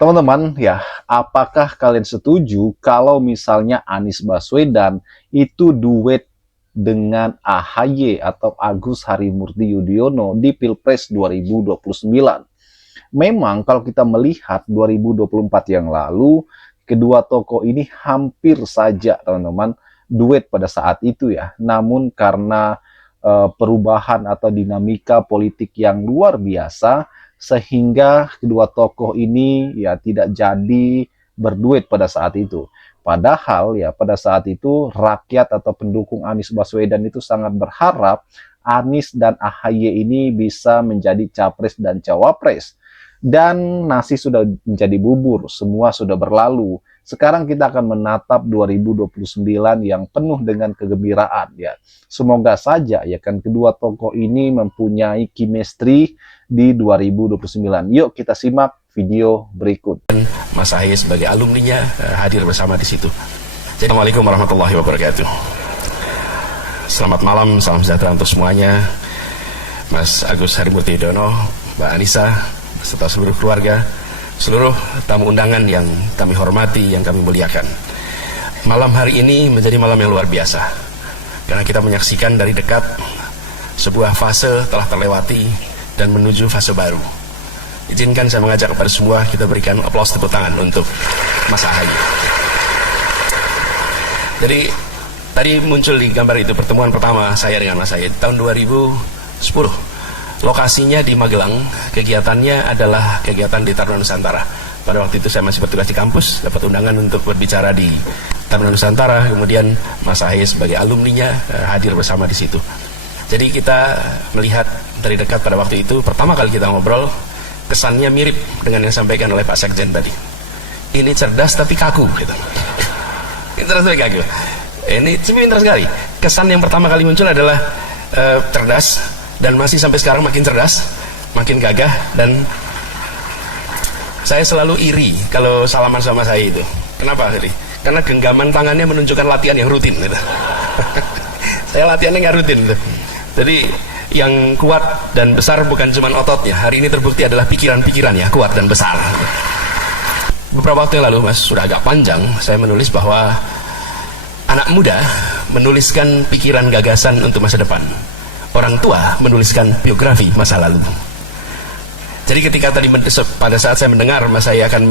Teman-teman, ya, apakah kalian setuju kalau misalnya Anies Baswedan itu duet dengan AHY atau Agus Harimurti Yudhoyono di Pilpres 2029? Memang kalau kita melihat 2024 yang lalu, kedua tokoh ini hampir saja, teman-teman, duet pada saat itu ya. Namun karena perubahan atau dinamika politik yang luar biasa, sehingga kedua tokoh ini ya tidak jadi berduet pada saat itu. Padahal ya pada saat itu rakyat atau pendukung Anies Baswedan itu sangat berharap Anies dan AHY ini bisa menjadi capres dan cawapres. Dan nasi sudah menjadi bubur, semua sudah berlalu. Sekarang kita akan menatap 2029 yang penuh dengan kegembiraan ya. Semoga saja ya kan kedua tokoh ini mempunyai chemistry di 2029. Yuk kita simak video berikut. Mas Ahy sebagai alumninya hadir bersama di situ. Jadi, Assalamualaikum warahmatullahi wabarakatuh. Selamat malam, salam sejahtera untuk semuanya. Mas Agus Harimurti Yudhoyono, Mbak Anissa, serta seluruh keluarga, seluruh tamu undangan yang kami hormati, yang kami muliakan. Malam hari ini menjadi malam yang luar biasa, karena kita menyaksikan dari dekat sebuah fase telah terlewati dan menuju fase baru. Izinkan saya mengajak kepada semua kita berikan aplaus tepuk tangan untuk Mas Ahy. Jadi tadi muncul di gambar itu pertemuan pertama saya dengan Mas Ahy tahun 2010. Lokasinya di Magelang, kegiatannya adalah kegiatan di Taruna Nusantara. Pada waktu itu saya masih bertugas di kampus, dapat undangan untuk berbicara di Taruna Nusantara. Kemudian Mas Ahy sebagai alumninya hadir bersama di situ. Jadi kita melihat dari dekat pada waktu itu, pertama kali kita ngobrol, kesannya mirip dengan yang disampaikan oleh Pak Sekjen tadi. Ini cerdas tapi kaku, gitu. Ini cerdas tapi kaku. Ini pintar sekali. Kesan yang pertama kali muncul adalah cerdas, dan masih sampai sekarang makin cerdas, makin gagah, dan saya selalu iri kalau salaman sama saya itu. Kenapa iri? Karena genggaman tangannya menunjukkan latihan yang rutin, gitu. Saya latihannya nggak rutin, gitu. Jadi yang kuat dan besar bukan cuma ototnya. Hari ini terbukti adalah pikiran-pikirannya kuat dan besar. Beberapa waktu yang lalu, Mas, sudah agak panjang, saya menulis bahwa anak muda menuliskan pikiran gagasan untuk masa depan. Orang tua menuliskan biografi masa lalu. Jadi ketika tadi pada saat saya mendengar Mas saya akan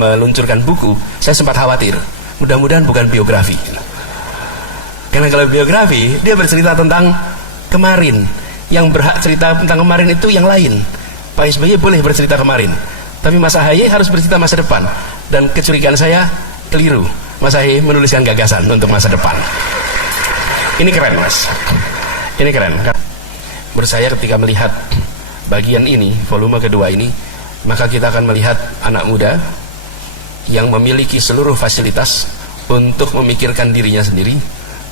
meluncurkan buku, saya sempat khawatir. Mudah-mudahan bukan biografi. Karena kalau biografi, dia bercerita tentang kemarin. Yang berhak cerita tentang kemarin itu yang lain. Pak SBY boleh bercerita kemarin, tapi Mas Ahy harus bercerita masa depan. Dan kecurigaan saya keliru. Mas Ahy menuliskan gagasan untuk masa depan. Ini keren, Mas. Ini keren. Menurut saya ketika melihat bagian ini, volume kedua ini, maka kita akan melihat anak muda yang memiliki seluruh fasilitas untuk memikirkan dirinya sendiri,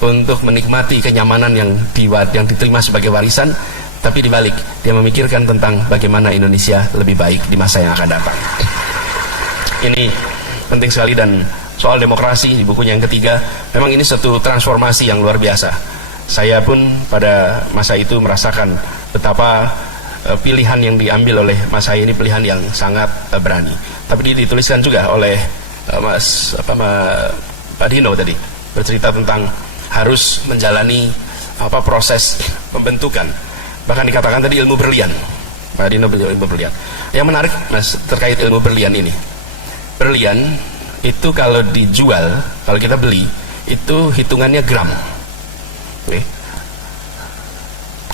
untuk menikmati kenyamanan yang diterima sebagai warisan, tapi dibalik dia memikirkan tentang bagaimana Indonesia lebih baik di masa yang akan datang. Ini penting sekali. Dan soal demokrasi di bukunya yang ketiga, memang ini satu transformasi yang luar biasa. Saya pun pada masa itu merasakan betapa pilihan yang diambil oleh Mas Ahy ini pilihan yang sangat berani. Tapi dituliskan juga oleh Pak Dino tadi, bercerita tentang harus menjalani proses pembentukan. Bahkan dikatakan tadi ilmu berlian. Pak Dino beliau ilmu berlian. Yang menarik, Mas, terkait ilmu berlian ini. Berlian itu kalau dijual, kalau kita beli, itu hitungannya gram. Oke.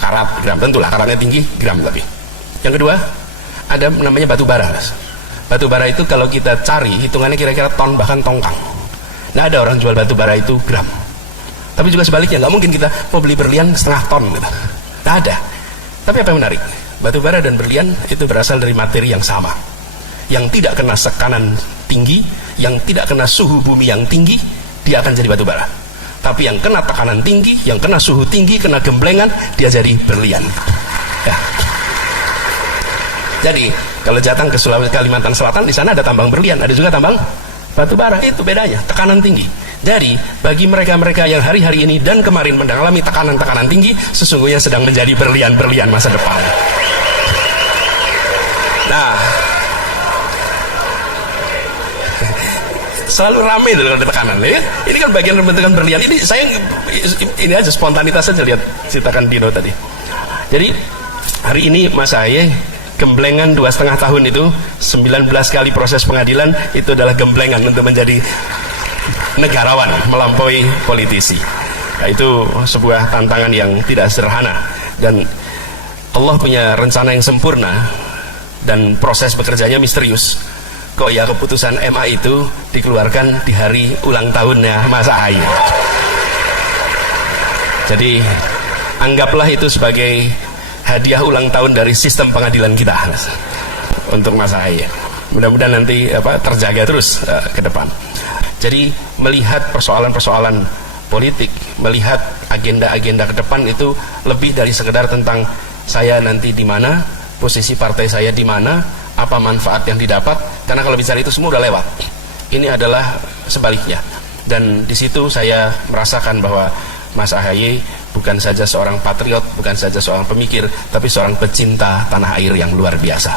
Karat, gram, tentulah karatnya tinggi, gram tapi. Yang kedua, ada namanya batu bara, Mas. Batu bara itu kalau kita cari, hitungannya kira-kira ton, bahkan tongkang. Nah, ada orang jual batu bara itu gram. Tapi juga sebaliknya, nggak mungkin kita mau beli berlian setengah ton, gitu. Nggak ada. Tapi apa yang menarik? Batu bara dan berlian itu berasal dari materi yang sama, yang tidak kena tekanan tinggi, yang tidak kena suhu bumi yang tinggi, dia akan jadi batu bara. Tapi yang kena tekanan tinggi, yang kena suhu tinggi, kena gemblengan, dia jadi berlian. Ya. Jadi kalau datang ke Sulawesi, Kalimantan Selatan, di sana ada tambang berlian, ada juga tambang batu bara. Itu bedanya, tekanan tinggi. Jadi bagi mereka-mereka yang hari-hari ini dan kemarin mengalami tekanan-tekanan tinggi, sesungguhnya sedang menjadi berlian-berlian masa depan. Nah, selalu rame itu kalau ada tekanan ya. Ini kan bagian pembentukan berlian. Ini aja spontanitas saja, lihat ceritakan Dino tadi. Jadi hari ini Mas Ahaye gemblengan 2,5 tahun itu 19 kali proses pengadilan itu adalah gemblengan untuk menjadi negarawan melampaui politisi. Nah, itu sebuah tantangan yang tidak sederhana, dan Allah punya rencana yang sempurna dan proses bekerjanya misterius. Kok ya keputusan MA itu dikeluarkan di hari ulang tahunnya Mas Ahaye. Jadi anggaplah itu sebagai hadiah ulang tahun dari sistem pengadilan kita untuk Mas Ahaye. Mudah-mudahan nanti terjaga terus ke depan. Jadi melihat persoalan-persoalan politik, melihat agenda-agenda ke depan itu lebih dari sekedar tentang saya nanti di mana, posisi partai saya di mana, apa manfaat yang didapat, karena kalau bicara itu semua udah lewat. Ini adalah sebaliknya, dan di situ saya merasakan bahwa Mas Ahaye bukan saja seorang patriot, bukan saja seorang pemikir, tapi seorang pecinta tanah air yang luar biasa.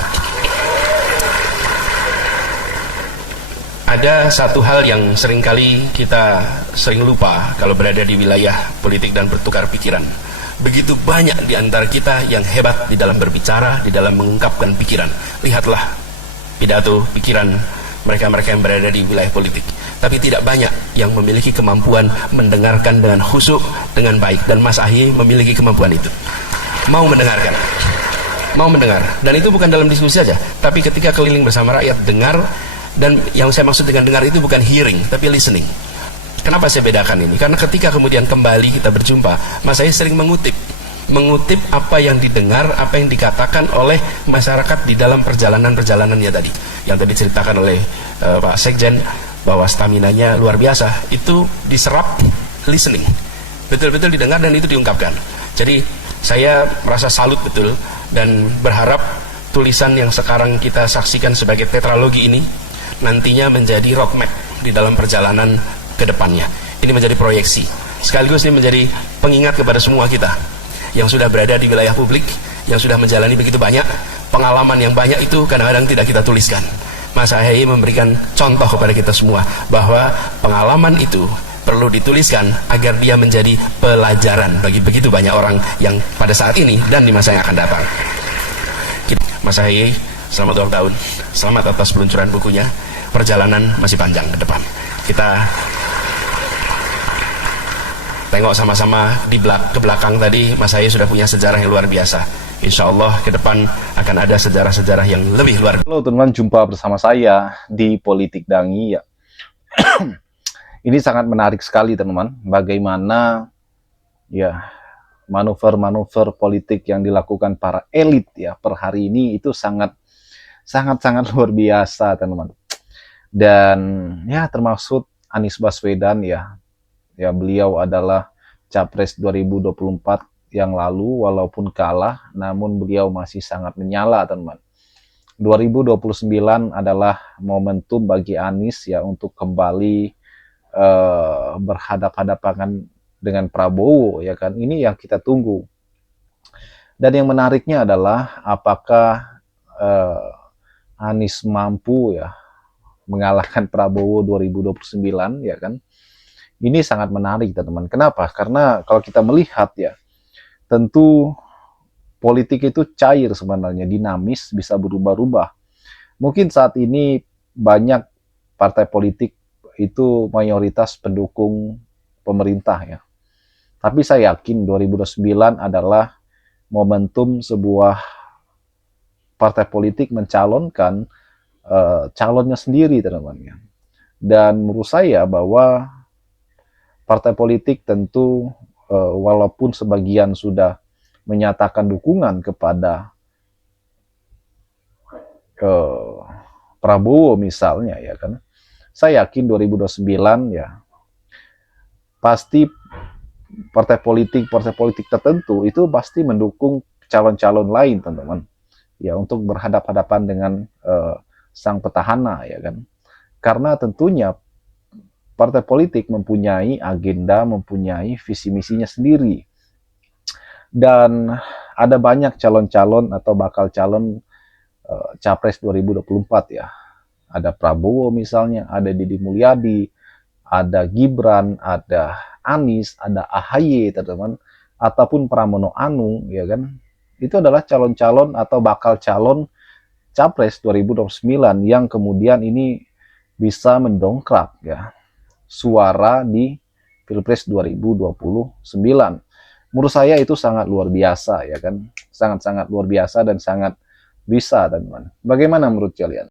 Ada satu hal yang seringkali kita sering lupa kalau berada di wilayah politik dan bertukar pikiran. Begitu banyak di antara kita yang hebat di dalam berbicara, di dalam mengungkapkan pikiran. Lihatlah pidato, pikiran mereka-mereka yang berada di wilayah politik. Tapi tidak banyak yang memiliki kemampuan mendengarkan dengan khusyuk, dengan baik. Dan Mas Ahaye memiliki kemampuan itu. Mau mendengarkan. Mau mendengar. Dan itu bukan dalam diskusi saja, tapi ketika keliling bersama rakyat, dengar. Dan yang saya maksud dengan dengar itu bukan hearing, tapi listening. Kenapa saya bedakan ini? Karena ketika kemudian kembali kita berjumpa, Mas Ahaye sering mengutip apa yang didengar, apa yang dikatakan oleh masyarakat di dalam perjalanan-perjalanannya tadi. Yang tadi ceritakan oleh Pak Sekjen, bahwa staminanya luar biasa, itu diserap listening. Betul-betul didengar dan itu diungkapkan. Jadi saya merasa salut betul dan berharap tulisan yang sekarang kita saksikan sebagai tetralogi ini nantinya menjadi roadmap di dalam perjalanan ke depannya. Ini menjadi proyeksi. Sekaligus ini menjadi pengingat kepada semua kita yang sudah berada di wilayah publik, yang sudah menjalani begitu banyak pengalaman yang banyak itu kadang-kadang tidak kita tuliskan. Mas Ahaye memberikan contoh kepada kita semua bahwa pengalaman itu perlu dituliskan agar dia menjadi pelajaran bagi begitu banyak orang yang pada saat ini dan di masa yang akan datang. Mas Ahaye, selamat ulang tahun. Selamat atas peluncuran bukunya. Perjalanan masih panjang ke depan. Kita tengok sama-sama ke belakang tadi, Mas Ahaye sudah punya sejarah yang luar biasa. Insya Allah ke depan akan ada sejarah-sejarah yang lebih luar biasa. Halo teman-teman, jumpa bersama saya di Politik Dangi ya. Ini sangat menarik sekali teman-teman, bagaimana ya manuver-manuver politik yang dilakukan para elit ya per hari ini itu sangat luar biasa teman-teman. Dan ya termasuk Anies Baswedan ya beliau adalah Capres 2024 yang lalu, walaupun kalah namun beliau masih sangat menyala teman-teman. 2029 adalah momentum bagi Anies ya untuk kembali berhadap-hadapan dengan Prabowo ya kan. Ini yang kita tunggu. Dan yang menariknya adalah apakah Anies mampu ya mengalahkan Prabowo 2029 ya kan. Ini sangat menarik teman-teman. Kenapa? Karena kalau kita melihat ya, tentu politik itu cair sebenarnya, dinamis, bisa berubah-ubah. Mungkin saat ini banyak partai politik itu mayoritas pendukung pemerintah ya. Tapi saya yakin 2029 adalah momentum sebuah partai politik mencalonkan calonnya sendiri teman-teman. Dan menurut saya bahwa partai politik tentu walaupun sebagian sudah menyatakan dukungan kepada Prabowo misalnya ya kan, saya yakin 2029 ya pasti partai politik tertentu itu pasti mendukung calon-calon lain teman-teman ya untuk berhadap-hadapan dengan sang petahana ya kan. Karena tentunya partai politik mempunyai agenda, mempunyai visi misinya sendiri. Dan ada banyak calon-calon atau bakal calon Capres 2024 ya. Ada Prabowo misalnya, ada Deddy Mulyadi, ada Gibran, ada Anies, ada AHY, teman-teman, ataupun Pramono Anung, ya kan? Itu adalah calon-calon atau bakal calon Capres 2029 yang kemudian ini bisa mendongkrak ya suara di Pilpres 2029. Menurut saya itu sangat luar biasa ya kan, sangat-sangat luar biasa dan sangat bisa, teman-teman. Bagaimana menurut kalian?